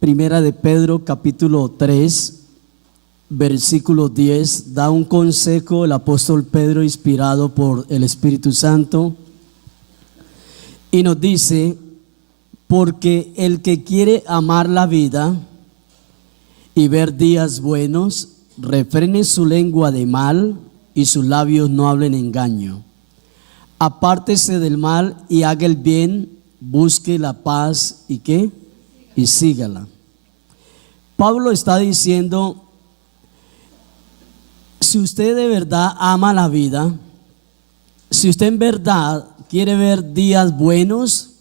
Primera de Pedro, capítulo 3, versículo 10, da un consejo el apóstol Pedro, inspirado por el Espíritu Santo, y nos dice: porque el que quiere amar la vida y ver días buenos, refrene su lengua de mal y sus labios no hablen engaño. Apártese del mal y haga el bien, busque la paz y ¿qué? Y sígala. Pablo está diciendo: si usted de verdad ama la vida, si usted en verdad quiere ver días buenos,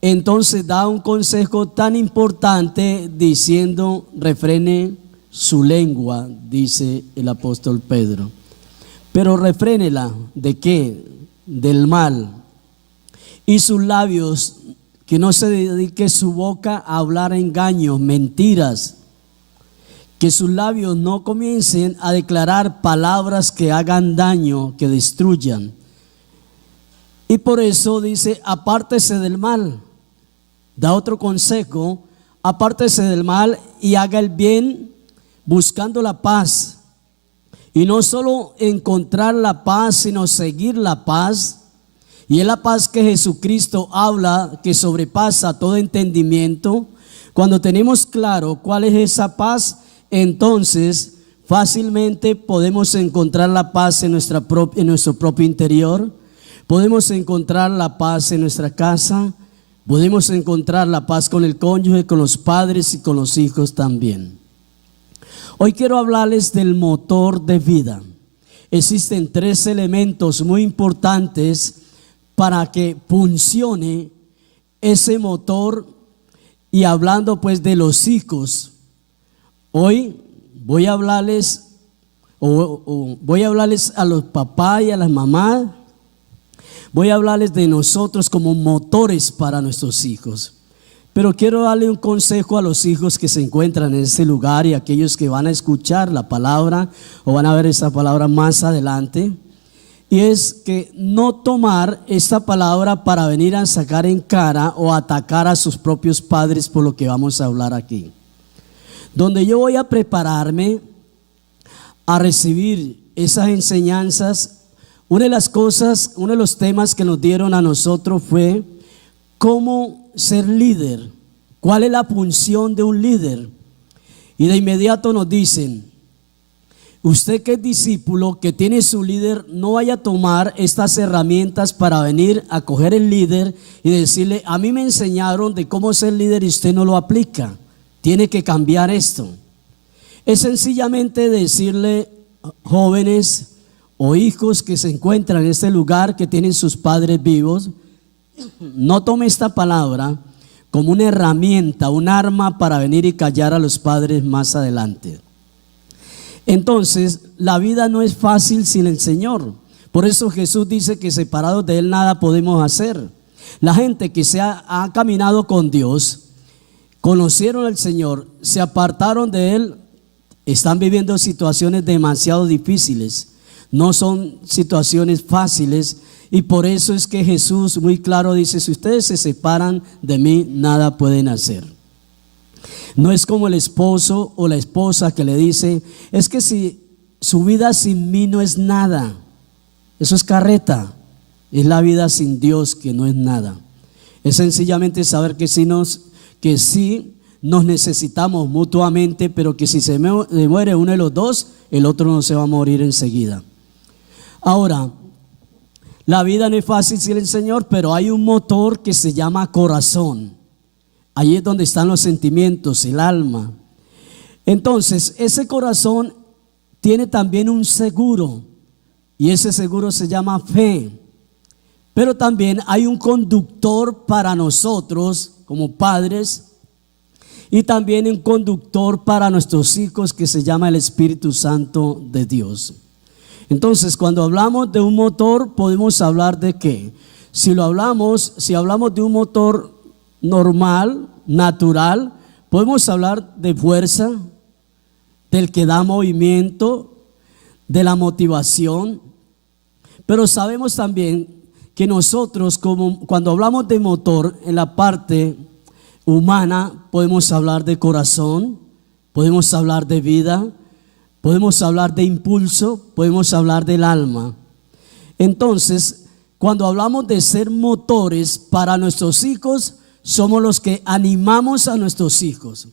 entonces da un consejo tan importante diciendo: refrene su lengua, dice el apóstol Pedro. Pero refrénela, ¿de qué? Del mal. Y sus labios, que no se dedique su boca a hablar engaños, mentiras. Que sus labios no comiencen a declarar palabras que hagan daño, que destruyan. Y por eso dice: apártese del mal. Da otro consejo: apártese del mal y haga el bien, buscando la paz. Y no solo encontrar la paz, sino seguir la paz. Y es la paz que Jesucristo habla, que sobrepasa todo entendimiento. Cuando tenemos claro cuál es esa paz, entonces fácilmente podemos encontrar la paz en nuestro propio interior. Podemos encontrar la paz en nuestra casa. Podemos encontrar la paz con el cónyuge, con los padres y con los hijos también. Hoy quiero hablarles del motor de vida. Existen 3 elementos muy importantes para que funcione ese motor. Y hablando pues de los hijos, hoy voy a hablarles a los papás y a las mamás. Voy a hablarles de nosotros como motores para nuestros hijos. Pero quiero darle un consejo a los hijos que se encuentran en ese lugar y a aquellos que van a escuchar la palabra o van a ver esta palabra más adelante. Y es que no tomar esta palabra para venir a sacar en cara o atacar a sus propios padres por lo que vamos a hablar aquí. Donde yo voy a prepararme a recibir esas enseñanzas. Una de los temas que nos dieron a nosotros fue cómo ser líder, cuál es la función de un líder. Y de inmediato nos dicen: usted que es discípulo, que tiene su líder, no vaya a tomar estas herramientas para venir a coger el líder y decirle: a mí me enseñaron de cómo ser líder y usted no lo aplica, tiene que cambiar esto. Es sencillamente decirle: jóvenes o hijos que se encuentran en este lugar, que tienen sus padres vivos, no tome esta palabra como una herramienta, un arma para venir y callar a los padres más adelante. Entonces, la vida no es fácil sin el Señor. Por eso Jesús dice que separados de Él nada podemos hacer. La gente que ha caminado con Dios, conocieron al Señor, se apartaron de Él, están viviendo situaciones demasiado difíciles. No son situaciones fáciles. Y por eso es que Jesús muy claro dice: si ustedes se separan de mí, nada pueden hacer. No es como el esposo o la esposa que le dice: es que si su vida sin mí no es nada. Eso es carreta. Es la vida sin Dios que no es nada. Es sencillamente saber que sí nos necesitamos mutuamente, pero que si se muere uno de los dos, el otro no se va a morir enseguida. Ahora, la vida no es fácil sin el Señor, pero hay un motor que se llama corazón. Ahí es donde están los sentimientos, el alma. Entonces, ese corazón tiene también un seguro, y ese seguro se llama fe. Pero también hay un conductor para nosotros como padres, y también un conductor para nuestros hijos que se llama el Espíritu Santo de Dios. Entonces, cuando hablamos de un motor, podemos hablar de qué. Si hablamos de un motor normal, natural, podemos hablar de fuerza, del que da movimiento, de la motivación. Pero sabemos también que nosotros, cuando hablamos de motor, en la parte humana, podemos hablar de corazón, podemos hablar de vida, podemos hablar de impulso, podemos hablar del alma. Entonces, cuando hablamos de ser motores para nuestros hijos, somos los que animamos a nuestros hijos.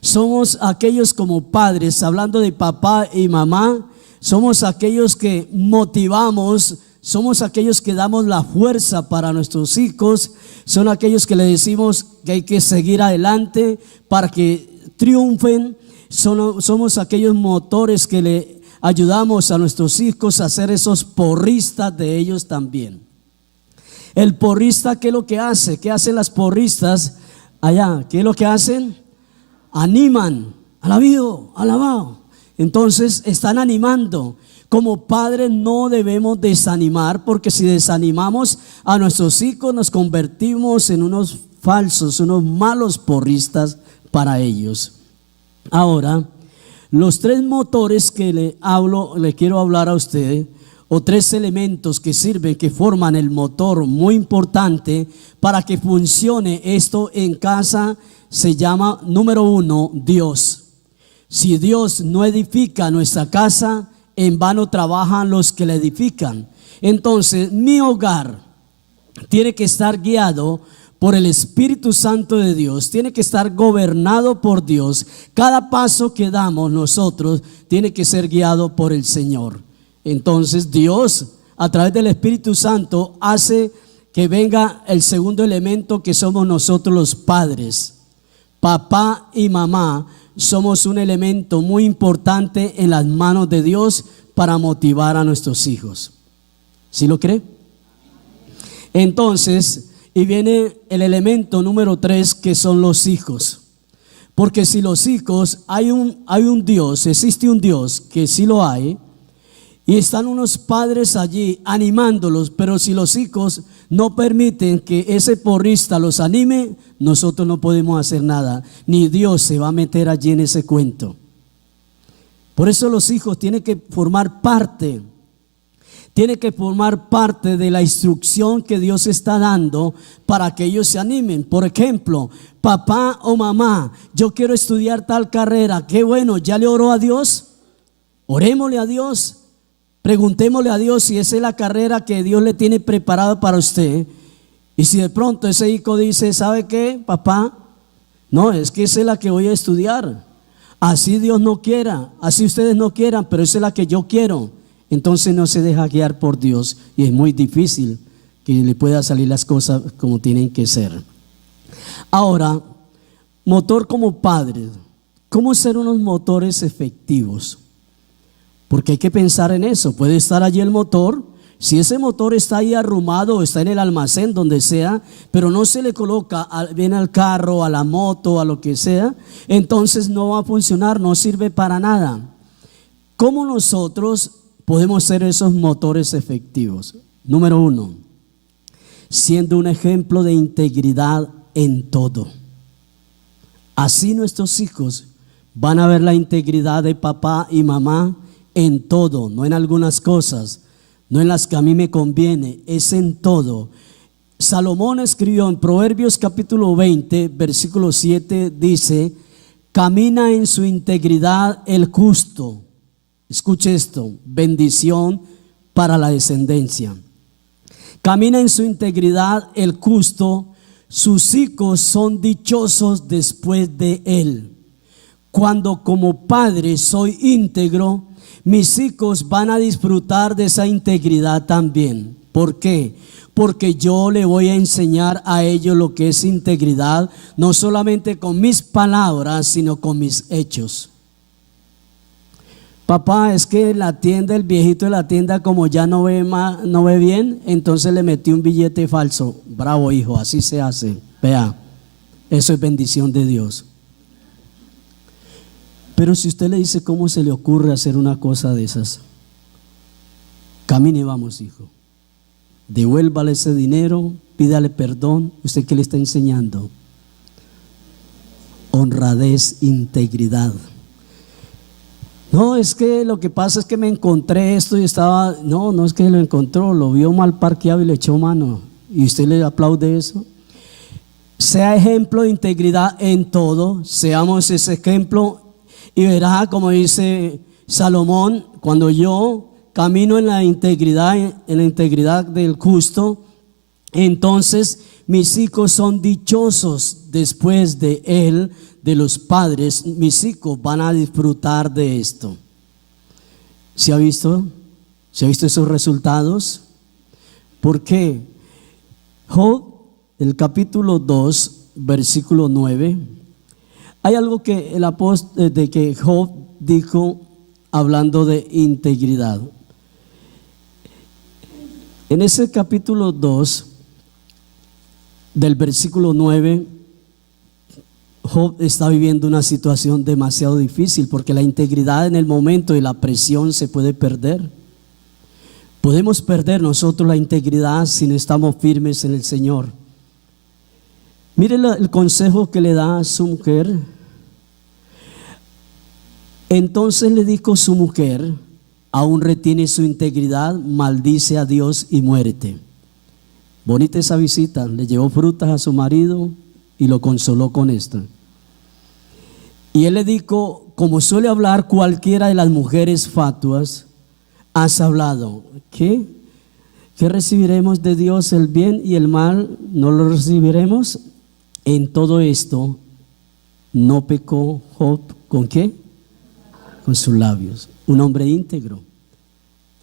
Somos aquellos como padres, hablando de papá y mamá, somos aquellos que motivamos, somos aquellos que damos la fuerza para nuestros hijos, son aquellos que le decimos que hay que seguir adelante para que triunfen. Somos aquellos motores que le ayudamos a nuestros hijos a ser esos porristas de ellos también. El porrista, ¿qué es lo que hace? ¿Qué hacen las porristas allá? ¿Qué es lo que hacen? Animan, alabado, alabado. Entonces están animando. Como padres no debemos desanimar, porque si desanimamos a nuestros hijos nos convertimos en unos falsos, unos malos porristas para ellos. Ahora, los tres motores que le quiero hablar a ustedes, o tres elementos que sirven, que forman el motor muy importante para que funcione esto en casa, se llama, número uno, Dios. Si Dios no edifica nuestra casa, en vano trabajan los que la edifican. Entonces, mi hogar tiene que estar guiado por el Espíritu Santo de Dios, tiene que estar gobernado por Dios. Cada paso que damos nosotros tiene que ser guiado por el Señor. Entonces Dios, a través del Espíritu Santo, hace que venga el segundo elemento, que somos nosotros los padres. Papá y mamá somos un elemento muy importante en las manos de Dios para motivar a nuestros hijos. ¿Sí lo cree? Entonces, y viene el elemento número 3, que son los hijos. Porque si los hijos, hay un Dios, existe un Dios que sí lo hay, y están unos padres allí animándolos, pero si los hijos no permiten que ese porrista los anime, nosotros no podemos hacer nada, ni Dios se va a meter allí en ese cuento. Por eso los hijos tienen que formar parte de la instrucción que Dios está dando para que ellos se animen. Por ejemplo, papá o mamá, yo quiero estudiar tal carrera, qué bueno, ¿ya le oró a Dios? Orémosle a Dios. Preguntémosle a Dios si esa es la carrera que Dios le tiene preparada para usted. Y si de pronto ese hijo dice, ¿sabe qué, papá? No, es que esa es la que voy a estudiar. Así Dios no quiera, así ustedes no quieran, pero esa es la que yo quiero. Entonces no se deja guiar por Dios y es muy difícil que le pueda salir las cosas como tienen que ser. Ahora, motor como padre, ¿cómo ser unos motores efectivos? Porque hay que pensar en eso. Puede estar allí el motor, si ese motor está ahí arrumado o está en el almacén, donde sea, pero no se le coloca bien al carro, a la moto, a lo que sea, entonces no va a funcionar, no sirve para nada. ¿Cómo nosotros podemos ser esos motores efectivos? Número 1, siendo un ejemplo de integridad en todo. Así nuestros hijos van a ver la integridad de papá y mamá en todo, no en algunas cosas, no en las que a mí me conviene, es en todo. Salomón escribió en Proverbios capítulo 20, versículo 7, dice: camina en su integridad el justo. Escuche esto, bendición para la descendencia. Camina en su integridad el justo, sus hijos son dichosos después de él. Cuando como padre soy íntegro, mis hijos van a disfrutar de esa integridad también. ¿Por qué? Porque yo le voy a enseñar a ellos lo que es integridad, no solamente con mis palabras, sino con mis hechos. Papá, es que en la tienda, el viejito de la tienda, como ya no ve bien, entonces le metí un billete falso. Bravo, hijo, así se hace. Vea, eso es bendición de Dios. Pero si usted le dice, ¿cómo se le ocurre hacer una cosa de esas? Camine, vamos, hijo. Devuélvale ese dinero, pídale perdón. ¿Usted qué le está enseñando? Honradez, integridad. No, es que lo que pasa es que me encontré esto y estaba... No es que lo encontró, lo vio mal parqueado y le echó mano. ¿Y usted le aplaude eso? Sea ejemplo de integridad en todo, seamos ese ejemplo y verá, como dice Salomón, cuando yo camino en la integridad del justo, entonces mis hijos son dichosos después de él, de los padres. Mis hijos van a disfrutar de esto. ¿Se ha visto? ¿Se ha visto esos resultados? ¿Por qué? Job, el capítulo 2, versículo 9, hay algo que el apóstol, de que Job dijo hablando de integridad. En ese capítulo 2, del versículo 9, Job está viviendo una situación demasiado difícil porque la integridad en el momento de la presión se puede perder. Podemos perder nosotros la integridad si no estamos firmes en el Señor. Mire el consejo que le da a su mujer. Entonces le dijo su mujer: aún retiene su integridad, maldice a Dios y muérete. Bonita esa visita, le llevó frutas a su marido y lo consoló con esto. Y él le dijo, como suele hablar cualquiera de las mujeres fatuas, has hablado. ¿Qué? ¿Qué recibiremos de Dios? El bien y el mal no lo recibiremos. En todo esto no pecó Job, ¿con qué? Con sus labios. Un hombre íntegro.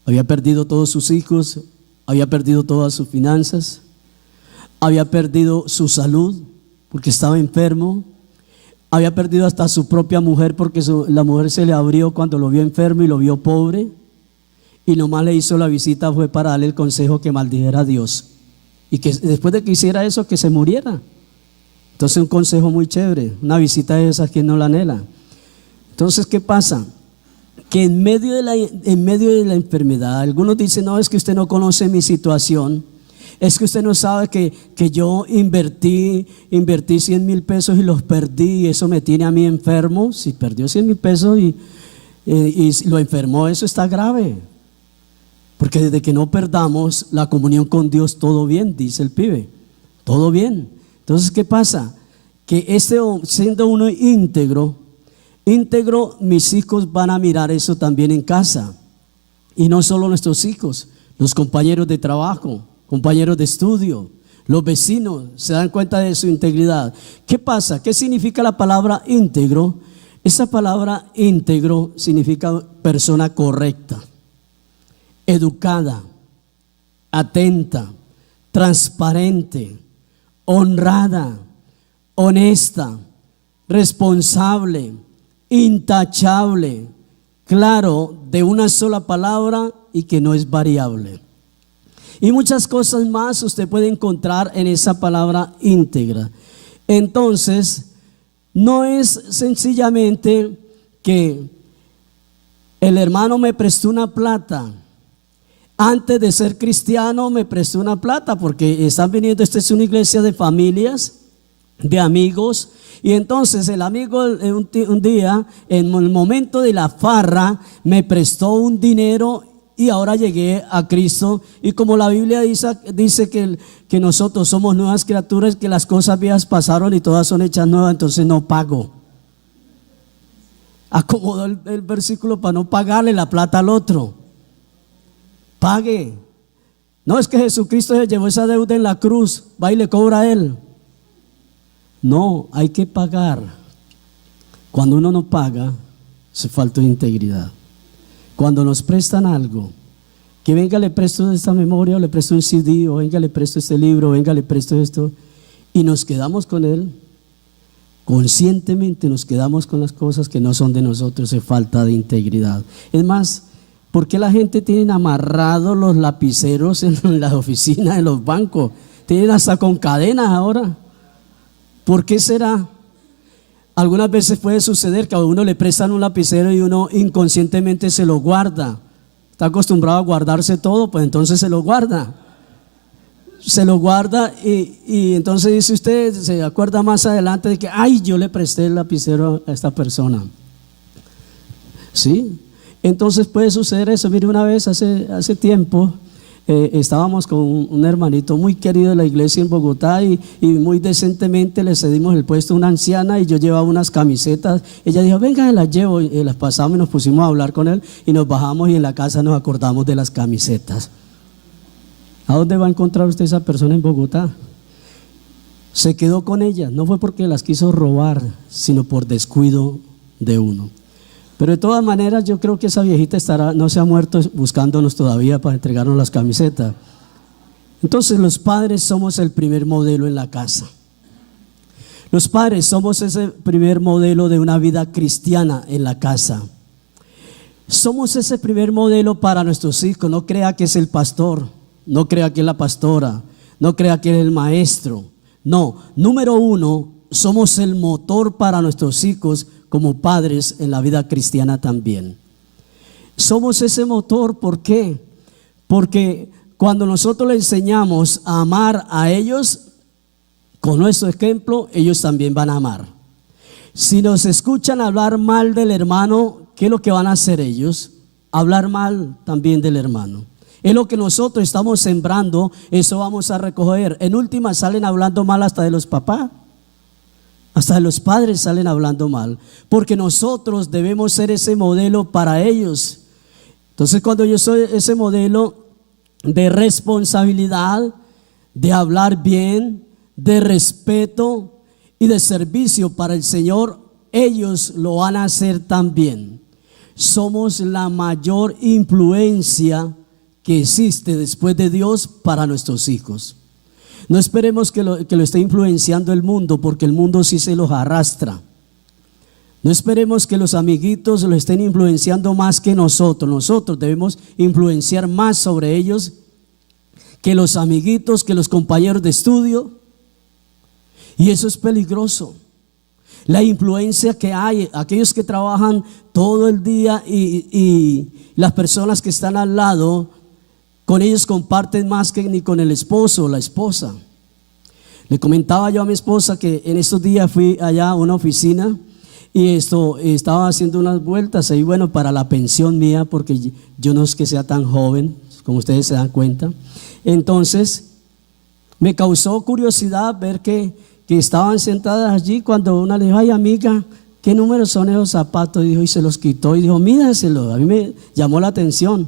Había perdido todos sus hijos, había perdido todas sus finanzas, había perdido su salud porque estaba enfermo, había perdido hasta su propia mujer porque la mujer se le abrió cuando lo vio enfermo y lo vio pobre, y nomás le hizo la visita fue para darle el consejo que maldijera a Dios y que después de que hiciera eso que se muriera. Entonces un consejo muy chévere, una visita de esas quien no la anhela. Entonces, ¿qué pasa? Que en medio de la enfermedad, algunos dicen, no, es que usted no conoce mi situación, es que usted no sabe que yo invertí 100,000 pesos y los perdí y eso me tiene a mí enfermo. Si perdió 100,000 pesos y lo enfermó, eso está grave, porque desde que no perdamos la comunión con Dios, todo bien, dice el pibe, todo bien. Entonces, ¿qué pasa? Que siendo uno íntegro, mis hijos van a mirar eso también en casa. Y no solo nuestros hijos, los compañeros de trabajo, compañeros de estudio, los vecinos se dan cuenta de su integridad. ¿Qué pasa? ¿Qué significa la palabra íntegro? Esa palabra íntegro significa persona correcta, educada, atenta, transparente, honrada, honesta, responsable, intachable, claro, de una sola palabra y que no es variable. Y muchas cosas más usted puede encontrar en esa palabra íntegra. Entonces, no es sencillamente que el hermano me prestó una plata. Antes de ser cristiano me prestó una plata porque están viniendo, esta es una iglesia de familias, de amigos. Y entonces el amigo un día, en el momento de la farra, me prestó un dinero y ahora llegué a Cristo. Y como la Biblia dice que nosotros somos nuevas criaturas, que las cosas viejas pasaron y todas son hechas nuevas, entonces no pago. Acomodó el versículo para no pagarle la plata al otro. Pague. No es que Jesucristo se llevó esa deuda en la cruz, va y le cobra a él. No, hay que pagar. Cuando uno no paga, se falta de integridad. Cuando nos prestan algo, que venga le presto esta memoria, o le presto un CD, o venga le presto este libro, o venga le presto esto, y nos quedamos con él, conscientemente nos quedamos con las cosas que no son de nosotros, se falta de integridad. Es más, ¿por qué la gente tiene amarrados los lapiceros en las oficinas, en los bancos? Tienen hasta con cadenas ahora. ¿Por qué será? Algunas veces puede suceder que a uno le prestan un lapicero y uno inconscientemente se lo guarda. Está acostumbrado a guardarse todo, pues entonces se lo guarda. Se lo guarda y entonces dice usted, se acuerda más adelante de que, ay, yo le presté el lapicero a esta persona. ¿Sí? Entonces puede suceder eso. Mire, una vez hace tiempo estábamos con un hermanito muy querido de la iglesia en Bogotá y muy decentemente le cedimos el puesto a una anciana y yo llevaba unas camisetas. Ella dijo, venga, las llevo, y las pasamos y nos pusimos a hablar con él y nos bajamos y en la casa nos acordamos de las camisetas. ¿A dónde va a encontrar usted esa persona en Bogotá? Se quedó con ella, no fue porque las quiso robar, sino por descuido de uno. Pero de todas maneras yo creo que esa viejita no se ha muerto buscándonos todavía para entregarnos las camisetas. Entonces los padres somos el primer modelo en la casa. Los padres somos ese primer modelo de una vida cristiana en la casa. Somos ese primer modelo para nuestros hijos. No crea que es el pastor, no crea que es la pastora, no crea que es el maestro. No, número uno, somos el motor para nuestros hijos como padres en la vida cristiana también. Somos ese motor, ¿por qué? Porque cuando nosotros les enseñamos a amar a ellos, con nuestro ejemplo, ellos también van a amar. Si nos escuchan hablar mal del hermano, ¿qué es lo que van a hacer ellos? Hablar mal también del hermano. Es lo que nosotros estamos sembrando, eso vamos a recoger. En última salen hablando mal hasta de los papás. Hasta de los padres salen hablando mal, porque nosotros debemos ser ese modelo para ellos. Entonces cuando yo soy ese modelo de responsabilidad, de hablar bien, de respeto y de servicio para el Señor, ellos lo van a hacer también. Somos la mayor influencia que existe después de Dios para nuestros hijos. No esperemos que lo esté influenciando el mundo, porque el mundo sí se los arrastra. No esperemos que los amiguitos lo estén influenciando más que nosotros. Nosotros debemos influenciar más sobre ellos que los amiguitos, que los compañeros de estudio. Y eso es peligroso. La influencia que hay, aquellos que trabajan todo el día y las personas que están al lado, con ellos comparten más que ni con el esposo o la esposa. Le comentaba yo a mi esposa que en estos días fui allá a una oficina y estaba haciendo unas vueltas ahí, bueno, para la pensión mía, porque yo no es que sea tan joven, como ustedes se dan cuenta. Entonces me causó curiosidad ver que estaban sentadas allí, cuando una le dijo, ay amiga, ¿qué números son esos zapatos? Y se los quitó y dijo, míraselos. A mí me llamó la atención.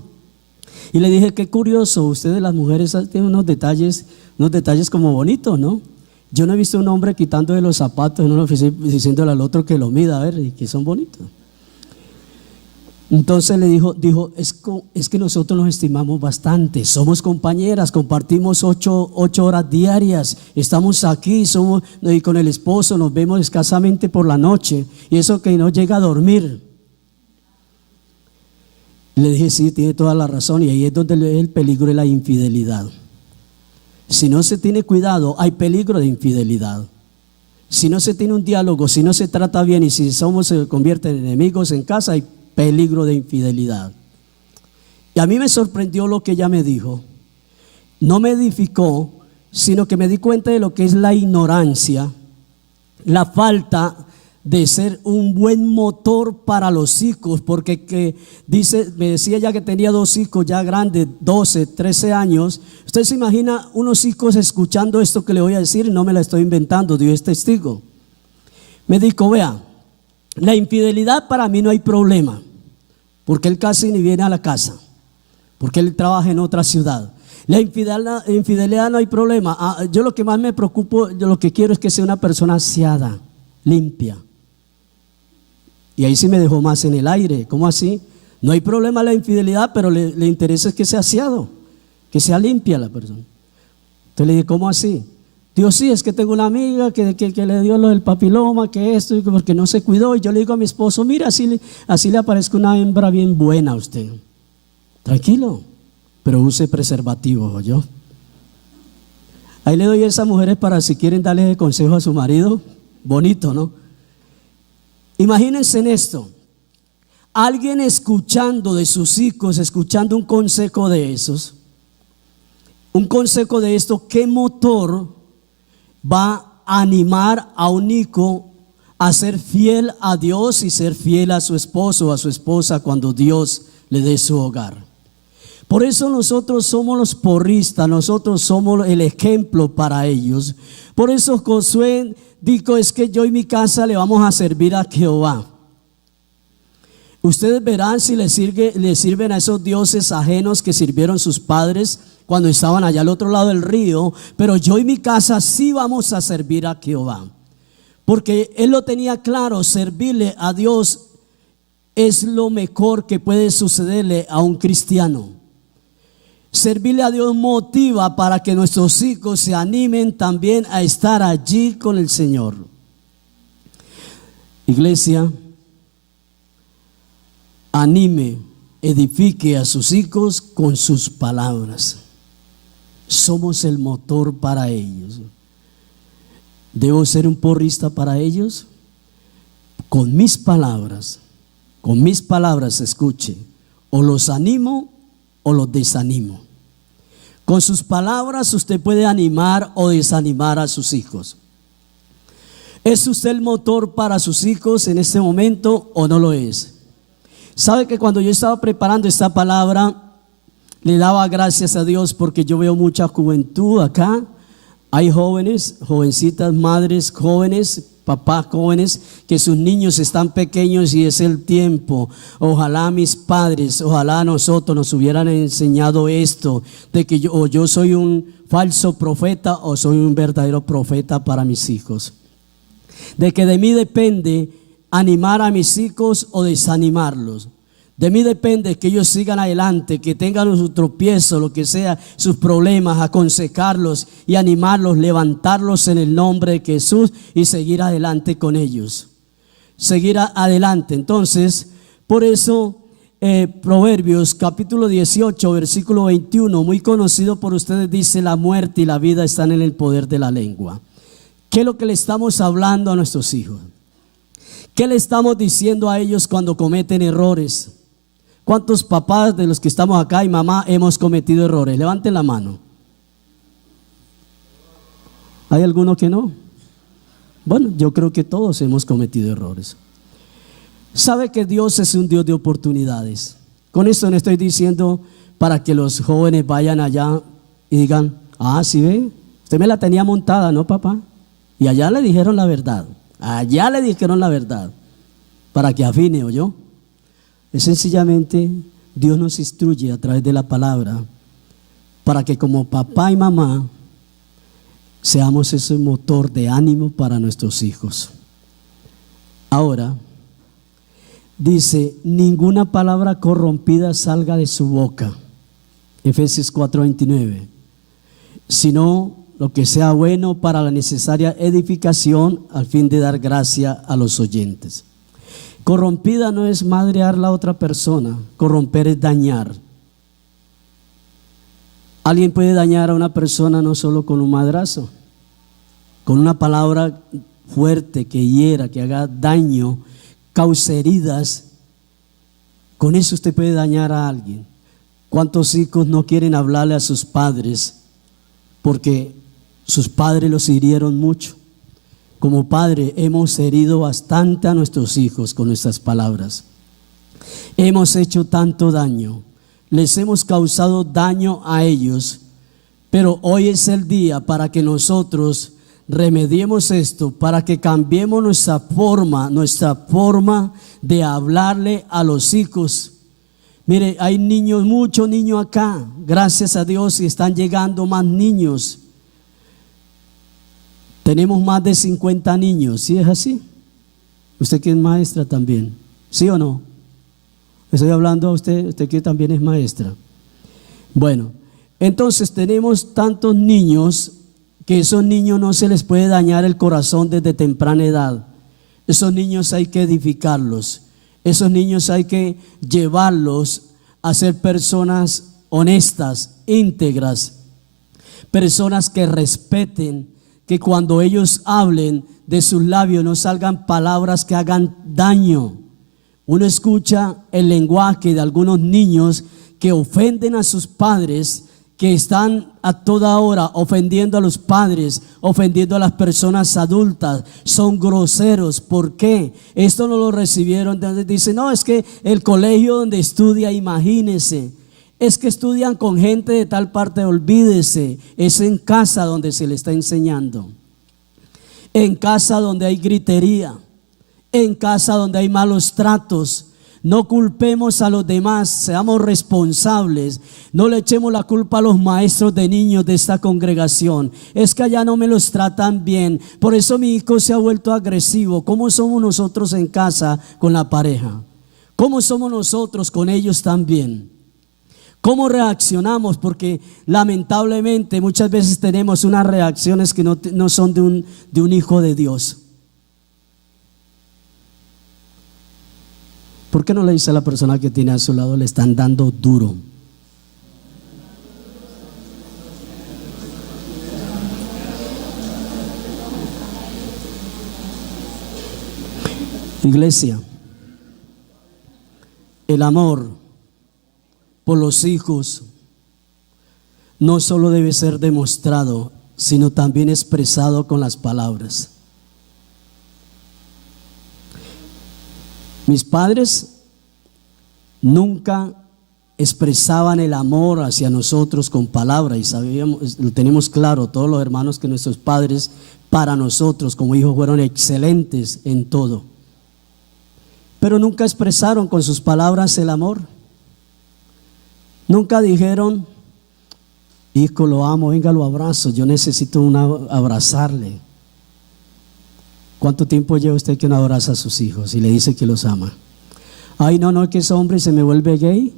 Y le dije, qué curioso, ustedes las mujeres tienen unos detalles como bonitos, ¿no? Yo no he visto un hombre quitándole los zapatos en una oficina diciéndole al otro que lo mida, a ver, y que son bonitos. Entonces le dijo, es que nosotros nos estimamos bastante, somos compañeras, compartimos 8 horas diarias, estamos aquí, y con el esposo nos vemos escasamente por la noche, y eso que no llega a dormir. Le dije, sí, tiene toda la razón, y ahí es donde es el peligro de la infidelidad. Si no se tiene cuidado, hay peligro de infidelidad. Si no se tiene un diálogo, si no se trata bien y si se convierten en enemigos en casa, hay peligro de infidelidad. Y a mí me sorprendió lo que ella me dijo. No me edificó, sino que me di cuenta de lo que es la ignorancia, la falta de ser un buen motor para los hijos, porque me decía ya que tenía 2 hijos ya grandes, 12, 13 años. Usted se imagina unos hijos escuchando esto que le voy a decir, y no me la estoy inventando, Dios es testigo. Me dijo, vea, la infidelidad para mí no hay problema, porque él casi ni viene a la casa, porque él trabaja en otra ciudad. La infidelidad no hay problema. Yo lo que más me preocupo, yo lo que quiero es que sea una persona aseada, limpia. Y ahí sí me dejó más en el aire. ¿Cómo así? No hay problema la infidelidad, pero le interesa es que sea aseado, que sea limpia la persona. Entonces le dije, ¿cómo así? Digo, sí, es que tengo una amiga que le dio lo del papiloma, que esto, porque no se cuidó. Y yo le digo a mi esposo, mira, así le aparezca una hembra bien buena a usted. Tranquilo, pero use preservativo, ¿oyó? Ahí le doy a esas mujeres para si quieren darle consejo a su marido. Bonito, ¿no? Imagínense en esto, alguien escuchando de sus hijos, escuchando un consejo de esos, un consejo de esto, ¿qué motor va a animar a un hijo a ser fiel a Dios y ser fiel a su esposo o a su esposa cuando Dios le dé su hogar? Por eso nosotros somos los porristas, nosotros somos el ejemplo para ellos. Por eso Josué dijo, es que yo y mi casa le vamos a servir a Jehová. Ustedes verán si le sirven a esos dioses ajenos que sirvieron sus padres cuando estaban allá al otro lado del río, pero yo y mi casa sí vamos a servir a Jehová. Porque él lo tenía claro, servirle a Dios es lo mejor que puede sucederle a un cristiano. Servirle a Dios motiva para que nuestros hijos se animen también a estar allí con el Señor. Iglesia, anime, edifique a sus hijos con sus palabras. Somos el motor para ellos. ¿Debo ser un porrista para ellos? Con mis palabras, escuche, o los animo o los desanimo. Con sus palabras usted puede animar o desanimar a sus hijos. ¿Es usted el motor para sus hijos en este momento o no lo es? Sabe que cuando yo estaba preparando esta palabra, le daba gracias a Dios porque yo veo mucha juventud acá. Hay jóvenes, jovencitas, madres jóvenes, papás jóvenes, que sus niños están pequeños y es el tiempo. Ojalá mis padres, ojalá nosotros nos hubieran enseñado esto, de que yo soy un falso profeta o soy un verdadero profeta para mis hijos. De que de mí depende animar a mis hijos o desanimarlos. De mí depende que ellos sigan adelante, que tengan su tropiezo, lo que sea, sus problemas, aconsejarlos y animarlos, levantarlos en el nombre de Jesús y seguir adelante con ellos. Seguir adelante. Entonces, por eso Proverbios capítulo 18, versículo 21, muy conocido por ustedes, dice: la muerte y la vida están en el poder de la lengua. ¿Qué es lo que le estamos hablando a nuestros hijos? ¿Qué le estamos diciendo a ellos cuando cometen errores? ¿Cuántos papás de los que estamos acá y mamá hemos cometido errores? Levanten la mano. ¿Hay alguno que no? Bueno, yo creo que todos hemos cometido errores. Sabe que Dios es un Dios de oportunidades. Con esto no estoy diciendo para que los jóvenes vayan allá y digan: ah, sí ve, usted me la tenía montada, ¿no, papá? Y allá le dijeron la verdad. Allá le dijeron la verdad, para que afine, ¿oyó? Es sencillamente Dios nos instruye a través de la palabra para que como papá y mamá seamos ese motor de ánimo para nuestros hijos. Ahora dice: ninguna palabra corrompida salga de su boca, Efesios 4:29, sino lo que sea bueno para la necesaria edificación, al fin de dar gracia a los oyentes. Corrompida no es madrear a la otra persona, corromper es dañar. Alguien puede dañar a una persona no solo con un madrazo, con una palabra fuerte que hiera, que haga daño, cause heridas. Con eso usted puede dañar a alguien. ¿Cuántos hijos no quieren hablarle a sus padres porque sus padres los hirieron mucho? Como padre hemos herido bastante a nuestros hijos con nuestras palabras. Hemos hecho tanto daño, les hemos causado daño a ellos, pero hoy es el día para que nosotros remediemos esto, para que cambiemos nuestra forma de hablarle a los hijos. Mire, hay niños, muchos niños acá, gracias a Dios, y están llegando más niños. Tenemos más de 50 niños, ¿sí es así? Usted que es maestra también, ¿sí o no? Estoy hablando a usted que también es maestra. Bueno, entonces tenemos tantos niños que esos niños no se les puede dañar el corazón desde temprana edad. Esos niños hay que edificarlos, esos niños hay que llevarlos a ser personas honestas, íntegras, personas que respeten, que cuando ellos hablen de sus labios no salgan palabras que hagan daño. Uno escucha el lenguaje de algunos niños que ofenden a sus padres, que están a toda hora ofendiendo a los padres, ofendiendo a las personas adultas, son groseros. ¿Por qué? Esto no lo recibieron. Dicen: no, es que el colegio donde estudia, imagínense, Es que estudian con gente de tal parte, olvídese, es en casa donde se le está enseñando. En casa donde hay gritería, en casa donde hay malos tratos. No culpemos a los demás, seamos responsables. No le echemos la culpa a los maestros de niños de esta congregación. Es que allá no me los tratan bien, por eso mi hijo se ha vuelto agresivo. ¿Cómo somos nosotros en casa con la pareja? ¿Cómo somos nosotros con ellos también? ¿Cómo reaccionamos? Porque lamentablemente muchas veces tenemos unas reacciones que no son de un hijo de Dios. ¿Por qué no le dice a la persona que tiene a su lado, le están dando duro? Iglesia, el amor por los hijos no solo debe ser demostrado, sino también expresado con las palabras. Mis padres nunca expresaban el amor hacia nosotros con palabras, y sabíamos, lo tenemos claro todos los hermanos, que nuestros padres para nosotros como hijos fueron excelentes en todo, pero nunca expresaron con sus palabras el amor. Nunca dijeron: hijo, lo amo, venga, lo abrazo, yo necesito abrazarle. ¿Cuánto tiempo lleva usted que no abraza a sus hijos y le dice que los ama? Ay, no, es que ese hombre se me vuelve gay,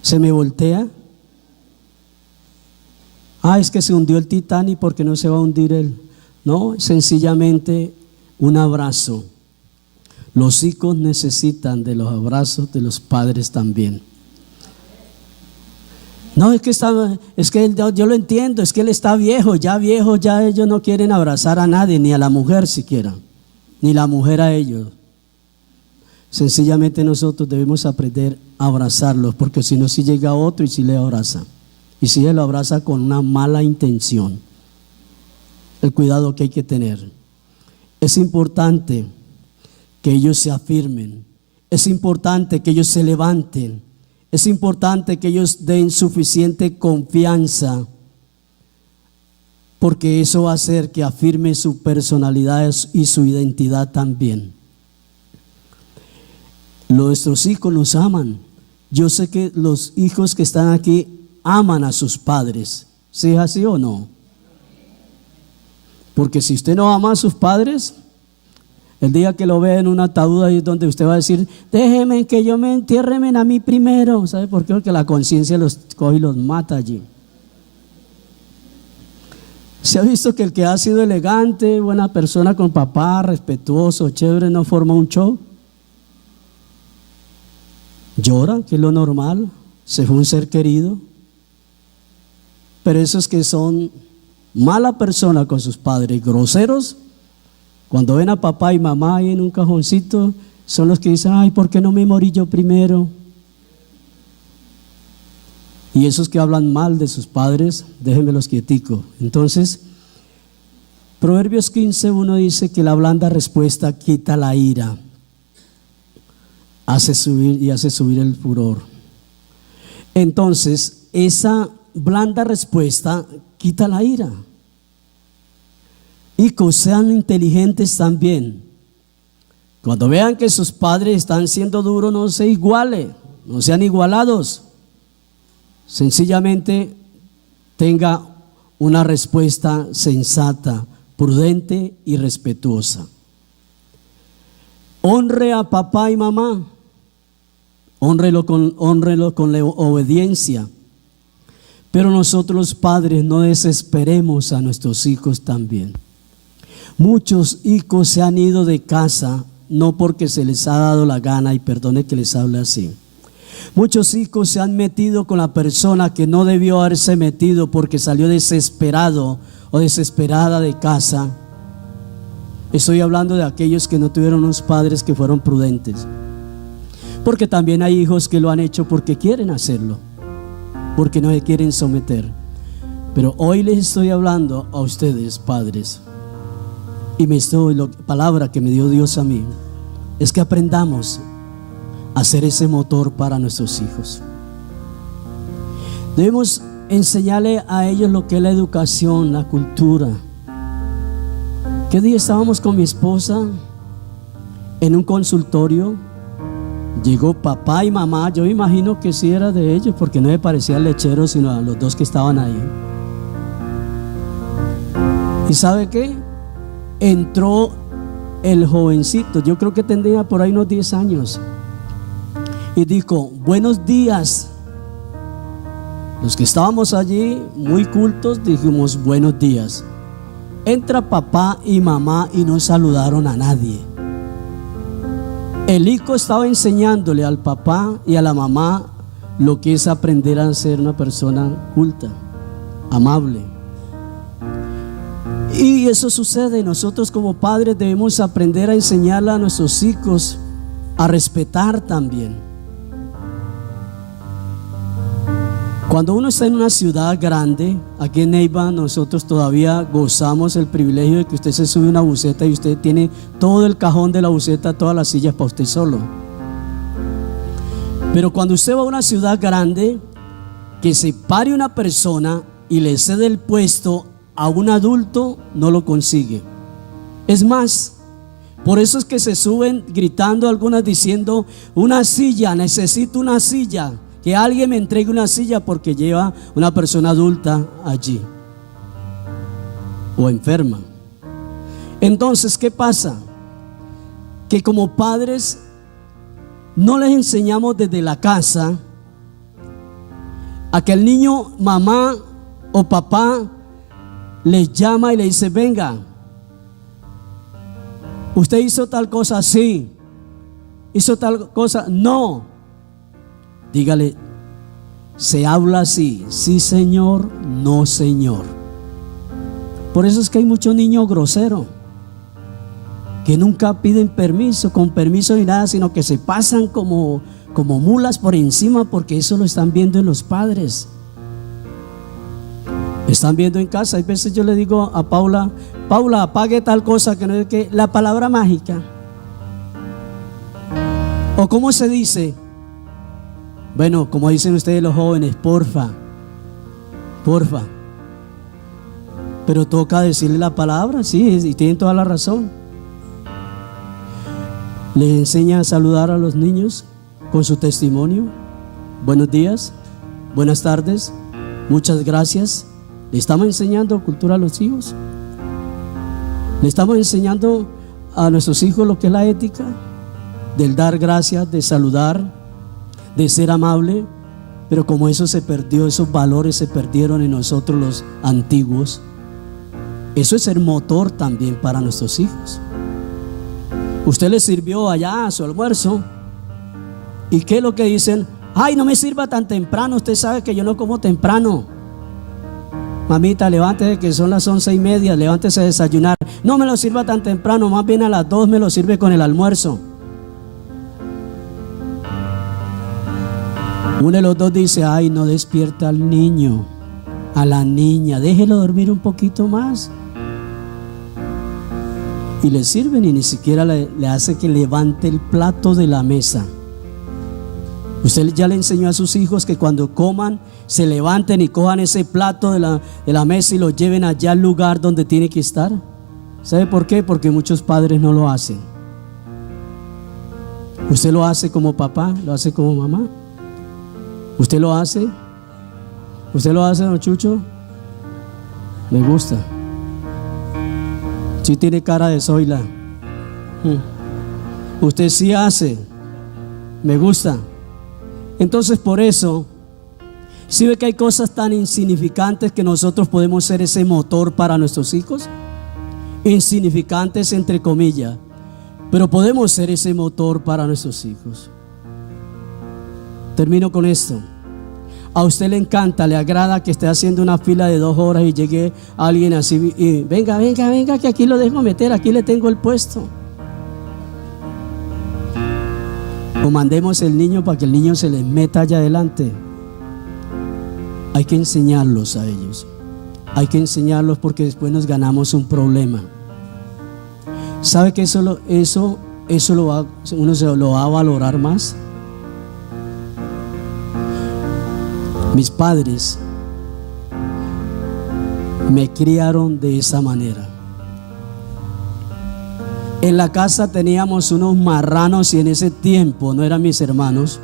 se me voltea. Es que se hundió el Titanic, porque no se va a hundir él. No, sencillamente un abrazo. Los hijos necesitan de los abrazos de los padres también. No, es que yo lo entiendo, es que él está viejo, ya ellos no quieren abrazar a nadie, ni a la mujer siquiera, ni la mujer a ellos. Sencillamente nosotros debemos aprender a abrazarlos, porque si no, si llega otro y si le abraza, y si él lo abraza con una mala intención. El cuidado que hay que tener. Es importante que ellos se afirmen, es importante que ellos se levanten, es importante que ellos den suficiente confianza, porque eso va a hacer que afirme su personalidad y su identidad también. Nuestros hijos nos aman. Yo sé que los hijos que están aquí aman a sus padres. ¿Sí es así o no? Porque si usted no ama a sus padres, el día que lo vea en un ataúd, ahí es donde usted va a decir: déjeme que yo me entiérreme a mí primero. ¿Sabe por qué? Porque la conciencia los coge y los mata allí. Se ha visto que el que ha sido elegante, buena persona con papá, respetuoso, chévere, no forma un show. Llora, que es lo normal, se fue un ser querido. Pero esos que son mala persona con sus padres, groseros, cuando ven a papá y mamá ahí en un cajoncito, son los que dicen: ay, ¿por qué no me morí yo primero? Y esos que hablan mal de sus padres, déjenmelos quieticos. Entonces, Proverbios 15:1 dice que la blanda respuesta quita la ira, hace subir el furor. Entonces, esa blanda respuesta quita la ira. Hijos, sean inteligentes también. Cuando vean que sus padres están siendo duros, no se igualen, no sean igualados. Sencillamente tenga una respuesta sensata, prudente y respetuosa. Honre a papá y mamá, honrelo con la obediencia. Pero nosotros los padres no desesperemos a nuestros hijos también. Muchos hijos se han ido de casa no porque se les ha dado la gana, y perdone que les hable así. Muchos hijos se han metido con la persona que no debió haberse metido porque salió desesperado o desesperada de casa. Estoy hablando de aquellos que no tuvieron unos padres que fueron prudentes. Porque también hay hijos que lo han hecho porque quieren hacerlo, porque no se quieren someter. Pero hoy les estoy hablando a ustedes, padres, y la palabra que me dio Dios a mí es que aprendamos a ser ese motor para nuestros hijos. Debemos enseñarle a ellos lo que es la educación, la cultura. ¿Qué día estábamos con mi esposa en un consultorio? Llegó papá y mamá. Yo imagino que sí era de ellos, porque no me parecía el lechero, sino a los dos que estaban ahí. ¿Y sabe qué? Entró el jovencito, yo creo que tendría por ahí unos 10 años, y dijo: buenos días. Los que estábamos allí muy cultos dijimos: buenos días. Entra papá y mamá y no saludaron a nadie. El hijo estaba enseñándole al papá y a la mamá lo que es aprender a ser una persona culta, amable. Y eso sucede. Nosotros como padres debemos aprender a enseñarle a nuestros hijos a respetar también. Cuando uno está en una ciudad grande, aquí en Neiva, nosotros todavía gozamos el privilegio de que usted se sube a una buseta y usted tiene todo el cajón de la buseta, todas las sillas para usted solo. Pero cuando usted va a una ciudad grande, que se pare una persona y le cede el puesto a un adulto, no lo consigue. Es más, por eso es que se suben gritando algunas diciendo: una silla, necesito una silla, que alguien me entregue una silla, porque lleva una persona adulta allí o enferma. Entonces, ¿qué pasa? Que como padres no les enseñamos desde la casa a que el niño, mamá o papá le llama y le dice: venga, usted hizo tal cosa, sí. Hizo tal cosa, no. Dígale: se habla así, sí señor, no señor. Por eso es que hay muchos niños groseros que nunca piden permiso, con permiso ni nada, sino que se pasan como mulas por encima, porque eso lo están viendo en los padres. Están viendo en casa. Hay veces yo le digo a Paula: Paula, apague tal cosa, que no es que la palabra mágica. O ¿cómo se dice? Bueno, como dicen ustedes los jóvenes: porfa, porfa. Pero toca decirle la palabra, sí, y tienen toda la razón. Les enseña a saludar a los niños con su testimonio: buenos días, buenas tardes, muchas gracias. Le estamos enseñando cultura a los hijos. Le estamos enseñando a nuestros hijos lo que es la ética del dar gracias, de saludar, de ser amable. Pero como eso se perdió, esos valores se perdieron en nosotros los antiguos. Eso es ser motor también para nuestros hijos. Usted les sirvió allá su almuerzo, ¿y qué es lo que dicen? Ay, no me sirva tan temprano, usted sabe que yo no como temprano. Mamita, levántese que son las 11:30, levántese a desayunar. No me lo sirva tan temprano, más bien a las 2 me lo sirve con el almuerzo. Uno de los dos dice: ay, no despierta al niño, a la niña, déjelo dormir un poquito más. Y le sirven y ni siquiera le hace que levante el plato de la mesa. Usted ya le enseñó a sus hijos que cuando coman se levanten y cojan ese plato de la mesa y lo lleven allá al lugar donde tiene que estar. ¿Sabe por qué? Porque muchos padres no lo hacen. ¿Usted lo hace como papá? ¿Lo hace como mamá? ¿Usted lo hace? ¿Usted lo hace, don Chucho? Me gusta. Sí tiene cara de Zoila. Usted sí hace. Me gusta. Entonces, por eso, ¿sí ve que hay cosas tan insignificantes que nosotros podemos ser ese motor para nuestros hijos? Insignificantes entre comillas, pero podemos ser ese motor para nuestros hijos. Termino con esto. A usted le encanta, le agrada que esté haciendo una fila de 2 horas y llegue alguien así y venga, que aquí lo dejo meter, aquí le tengo el puesto. O mandemos el niño para que el niño se les meta allá adelante. Hay que enseñarlos a ellos. Hay que enseñarlos, porque después nos ganamos un problema. ¿Sabe que uno se lo va a valorar más? Mis padres me criaron de esa manera. En la casa teníamos unos marranos y en ese tiempo, no eran mis hermanos,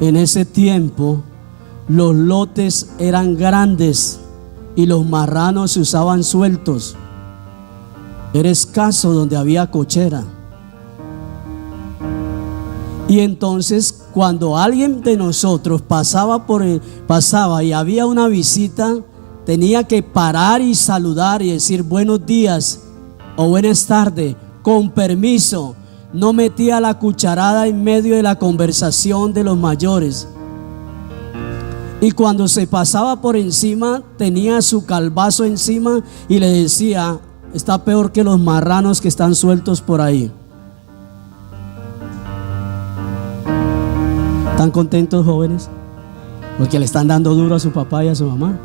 en ese tiempo los lotes eran grandes y los marranos se usaban sueltos. Era escaso donde había cochera. Y entonces cuando alguien de nosotros pasaba y había una visita, tenía que parar y saludar y decir buenos días o buenas tardes, con permiso. No metía la cucharada en medio de la conversación de los mayores. Y cuando se pasaba por encima, tenía su calvazo encima y le decía: está peor que los marranos que están sueltos por ahí. ¿Están contentos, jóvenes? Porque le están dando duro a su papá y a su mamá.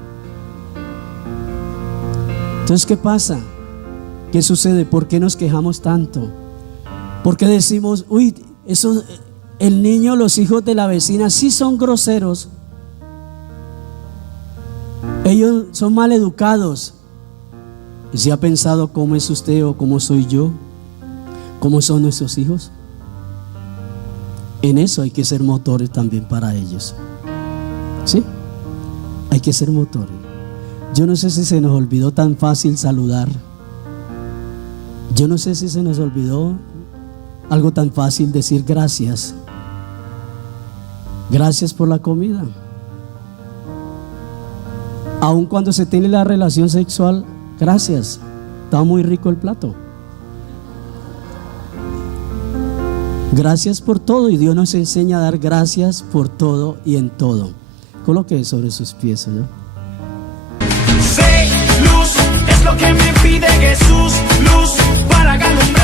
Entonces, ¿qué pasa? ¿Qué sucede? ¿Por qué nos quejamos tanto? ¿Por qué decimos, uy, eso, el niño, los hijos de la vecina sí son groseros? Ellos son mal educados. ¿Y si ha pensado cómo es usted o cómo soy yo? ¿Cómo son nuestros hijos? En eso hay que ser motores también para ellos. ¿Sí? Hay que ser motores. Yo no sé si se nos olvidó tan fácil saludar. Yo no sé si se nos olvidó algo tan fácil, decir gracias. Gracias por la comida. Aun cuando se tiene la relación sexual, gracias, está muy rico el plato. Gracias por todo, y Dios nos enseña a dar gracias por todo y en todo. Coloque sobre sus pies, ¿no? Sé luz, es lo que me pide Jesús, luz para alumbrar.